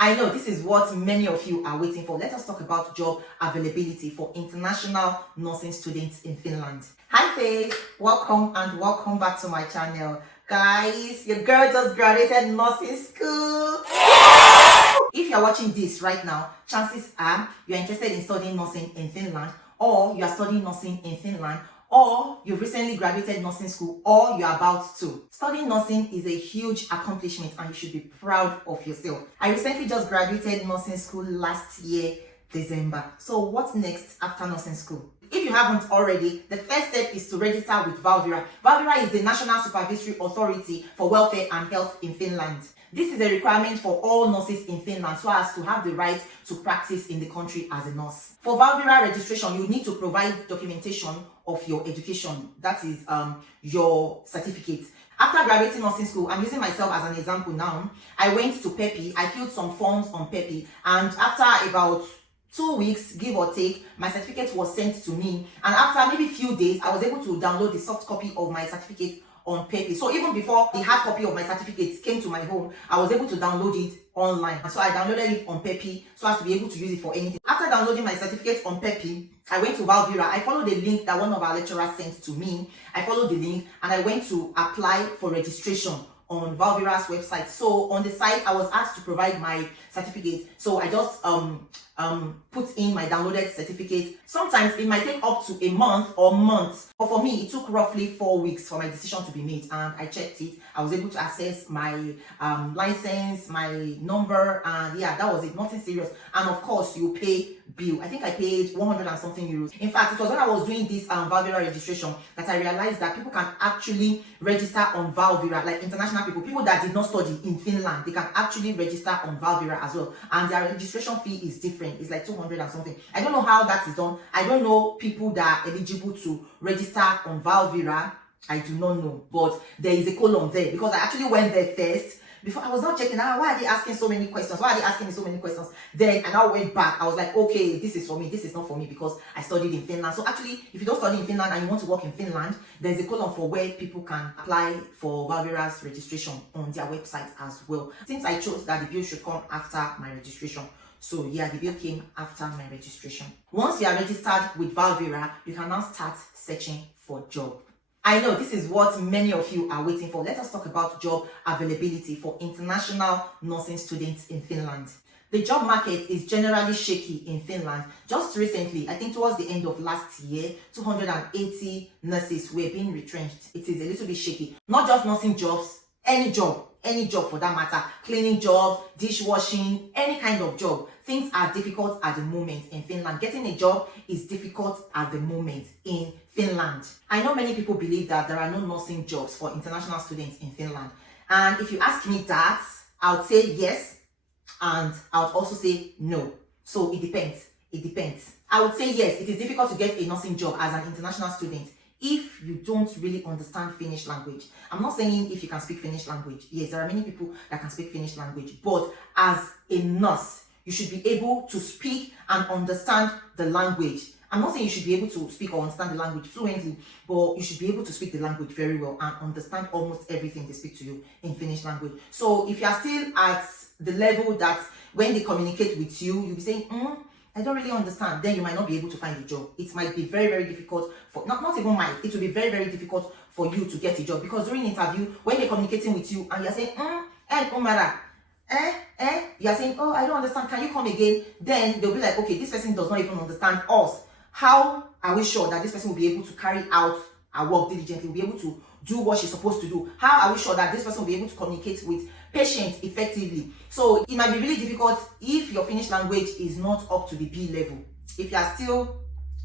I know this is what many of you are waiting for. Let us talk about job availability for international nursing students in Finland. Hi Faith, welcome and welcome back to my channel. Guys, your girl just graduated nursing school. If you're watching this right now, chances are you're interested in studying nursing in Finland, or you are studying nursing in Finland, or you've recently graduated nursing school, or you're about to. Studying nursing is a huge accomplishment and you should be proud of yourself. I recently just graduated nursing school last year, December. So what's next after nursing school? If you haven't already, the first step is to register with Valvira. Valvira is the National Supervisory Authority for Welfare and Health in Finland. This is a requirement for all nurses in Finland so as to have the right to practice in the country as a nurse. For Valvira registration, you need to provide documentation of your education. That is your certificate. After graduating nursing school, I'm using myself as an example now. I went to PEPI, I filled some forms on PEPI, and after about 2 weeks, give or take, my certificate was sent to me. And after maybe a few days, I was able to download the soft copy of my certificate on PEPI. So even before the hard copy of my certificate came to my home, I was able to download it online. And so I downloaded it on PEPI so as to be able to use it for anything. After downloading my certificate on PEPI, I went to Valvira. I followed the link that one of our lecturers sent to me. I followed the link and I went to apply for registration on Valvira's website. So on the site, I was asked to provide my certificate. So I just put in my downloaded certificate. Sometimes it might take up to a month or months, but for me it took roughly 4 weeks for my decision to be made, and I checked it. I was able to access my license, my number, and yeah, that was it. Nothing serious. And of course, you pay bill. I think I paid 100 and something euros. In fact, it was when I was doing this Valvira registration that I realized that people can actually register on Valvira, like international people that did not study in Finland, they can actually register on Valvira as well, and their registration fee is different. It's like 200 and something. I don't know how that is done. I don't know people that are eligible to register on Valvira. I do not know, but there is a column there because I actually went there first. Before I was not checking out, why are they asking so many questions? Why are they asking me so many questions? Then I now went back. I was like, okay, this is for me. This is not for me because I studied in Finland. So actually, if you don't study in Finland and you want to work in Finland, there's a column for where people can apply for Valvira's registration on their website as well. Since I chose that the bill should come after my registration, so yeah, the bill came after my registration. Once you are registered with Valvira, you can now start searching for job. I know this is what many of you are waiting for. Let us talk about job availability for international nursing students in Finland. The job market is generally shaky in Finland. Just recently, I think towards the end of last year, 280 nurses were being retrenched. It is a little bit shaky. Not just nursing jobs, any job for that matter, cleaning jobs, dishwashing, any kind of job. Things are difficult at the moment in Finland. Getting a job is difficult at the moment in Finland. I know many people believe that there are no nursing jobs for international students in Finland. And if you ask me that, I would say yes, and I would also say no. So it depends. It depends. I would say yes, it is difficult to get a nursing job as an international student if you don't really understand Finnish language. I'm not saying if you can speak Finnish language. Yes, there are many people that can speak Finnish language, but as a nurse, you should be able to speak and understand the language. I'm not saying you should be able to speak or understand the language fluently, but you should be able to speak the language very well and understand almost everything they speak to you in Finnish language. So if you are still at the level that when they communicate with you, you'll be saying, I don't really understand, then you might not be able to find a job. It might be very, very difficult for, not even might, it will be very, very difficult for you to get a job, because during interview, when they're communicating with you and you're saying, Umara, you're saying, oh, I don't understand, can you come again? Then they'll be like, okay, this person does not even understand us. How are we sure that this person will be able to carry out our work diligently, will be able to do what she's supposed to do? How are we sure that this person will be able to communicate with patients effectively? So it might be really difficult if your Finnish language is not up to the B level. If you are still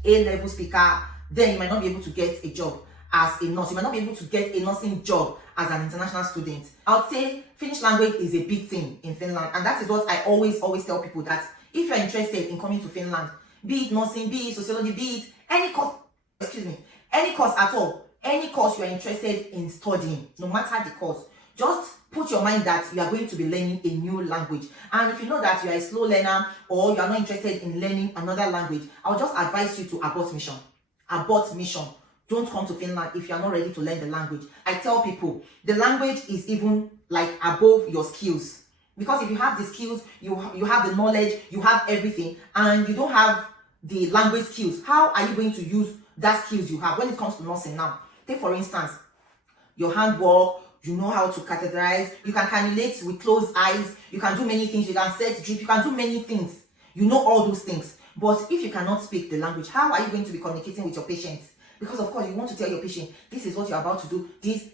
A level speaker, then you might not be able to get a job as a nurse. You might not be able to get a nursing job as an international student. I would say Finnish language is a big thing in Finland, and that is what I always tell people, that if you're interested in coming to Finland, be it nursing, be it sociology, be it any course, any course at all, any course you are interested in studying, no matter the course, just put your mind that you are going to be learning a new language. And if you know that you are a slow learner or you are not interested in learning another language, I'll just advise you to abort mission. Abort mission. Don't come to Finland if you are not ready to learn the language. I tell people, the language is even like above your skills. Because if you have the skills, you have the knowledge, you have everything, and you don't have the language skills, how are you going to use that skills you have when it comes to nursing now? Take for instance, your handwork, you know how to catheterize, you can cannulate with closed eyes, you can do many things, you can set drip, you can do many things. You know all those things. But if you cannot speak the language, how are you going to be communicating with your patients? Because of course you want to tell your patient, this is what you're about to do, this,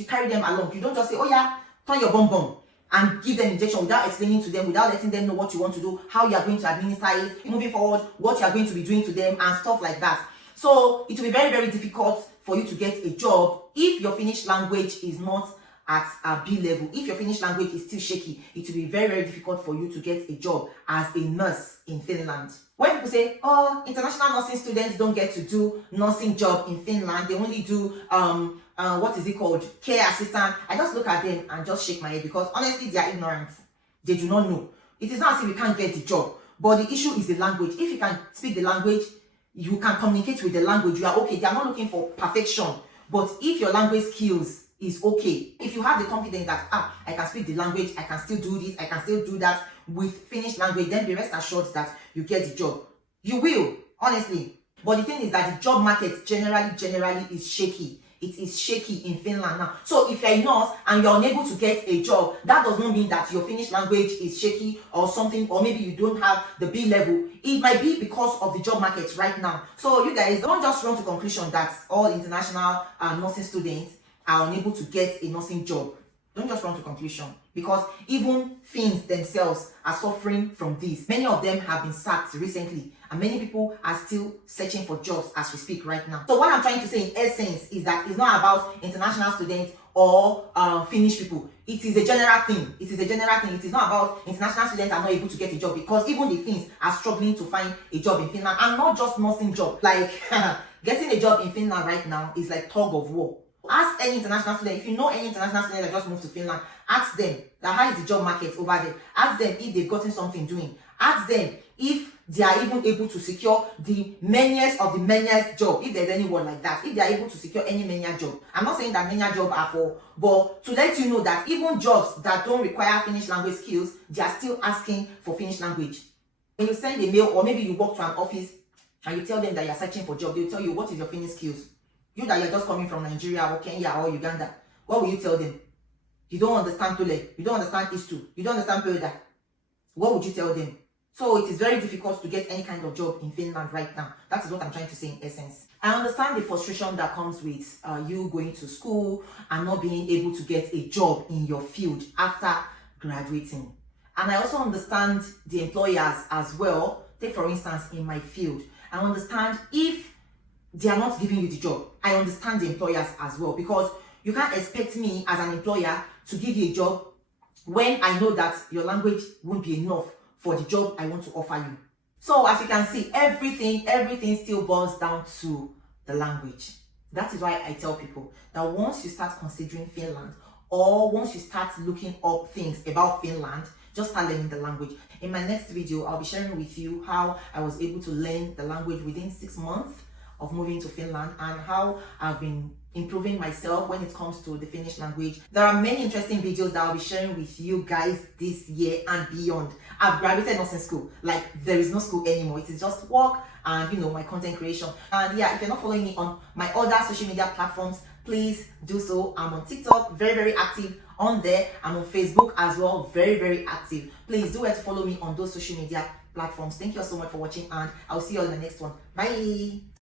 you carry them along. You don't just say, oh yeah, turn your bum bum and give them injection without explaining to them, without letting them know what you want to do, how you are going to administer it, moving forward, what you are going to be doing to them and stuff like that. So it will be very, very difficult for you to get a job if your Finnish language is not at a B level. If your Finnish language is still shaky, it will be very, very difficult for you to get a job as a nurse in Finland. When people say, oh, international nursing students don't get to do nursing job in Finland, they only do what is it called, care assistant, I just look at them and just shake my head, because honestly they are ignorant. They do not know. It is not as if you can't get the job, but the issue is the language. If you can speak the language, you can communicate with the language, you are okay. They are not looking for perfection. But if your language skills is okay, if you have the confidence that I can speak the language, I can still do this, I can still do that with Finnish language, then be rest assured that you get the job. You will, honestly. But the thing is that the job market generally is shaky. It is shaky in Finland now. So if you're a nurse and you're unable to get a job, that does not mean that your Finnish language is shaky or something, or maybe you don't have the B level. It might be because of the job market right now. So you guys don't just run to conclusion that all international nursing students are unable to get a nursing job. Don't just run to conclusion, because even Finns themselves are suffering from this. Many of them have been sacked recently, and many people are still searching for jobs as we speak right now. So what I'm trying to say in essence is that it's not about international students or Finnish people. It is a general thing. It is a general thing. It is not about international students are not able to get a job, because even the Finns are struggling to find a job in Finland, and not just nursing job. Like getting a job in Finland right now is like tug of war. Ask any international student, if you know any international student that just moved to Finland, ask them that how is the job market over there. Ask them if they've gotten something doing. Ask them if they are even able to secure the meniest of the meniest job, if there's any word like that, if they are able to secure any menial job. I'm not saying that menial job are for, but to let you know that even jobs that don't require Finnish language skills, they are still asking for Finnish language. When you send a mail, or maybe you walk to an office and you tell them that you're searching for a job, they'll tell you, what is your Finnish skills? You that you're just coming from Nigeria or Kenya or Uganda, what will you tell them? You don't understand Tole, you don't understand Istu, you don't understand Pelda. What would you tell them? So it is very difficult to get any kind of job in Finland right now. That is what I'm trying to say in essence. I understand the frustration that comes with you going to school and not being able to get a job in your field after graduating. And I also understand the employers as well. Take for instance, in my field, I understand if they are not giving you the job. I understand the employers as well, because you can't expect me as an employer to give you a job when I know that your language won't be enough for the job I want to offer you. So as you can see, everything still boils down to the language. That is why I tell people that once you start considering Finland, or once you start looking up things about Finland, just start learning the language. In my next video, I'll be sharing with you how I was able to learn the language within 6 months of moving to Finland, and how I've been improving myself when it comes to the Finnish language. There are many interesting videos that I'll be sharing with you guys this year and beyond. I've graduated nursing school. Like, there is no school anymore. It is just work and, you know, my content creation. And yeah, if you're not following me on my other social media platforms, please do so. I'm on TikTok, very, very active on there. I'm on Facebook as well, very, very active. Please do it to follow me on those social media platforms. Thank you all so much for watching, and I'll see you all in the next one. Bye.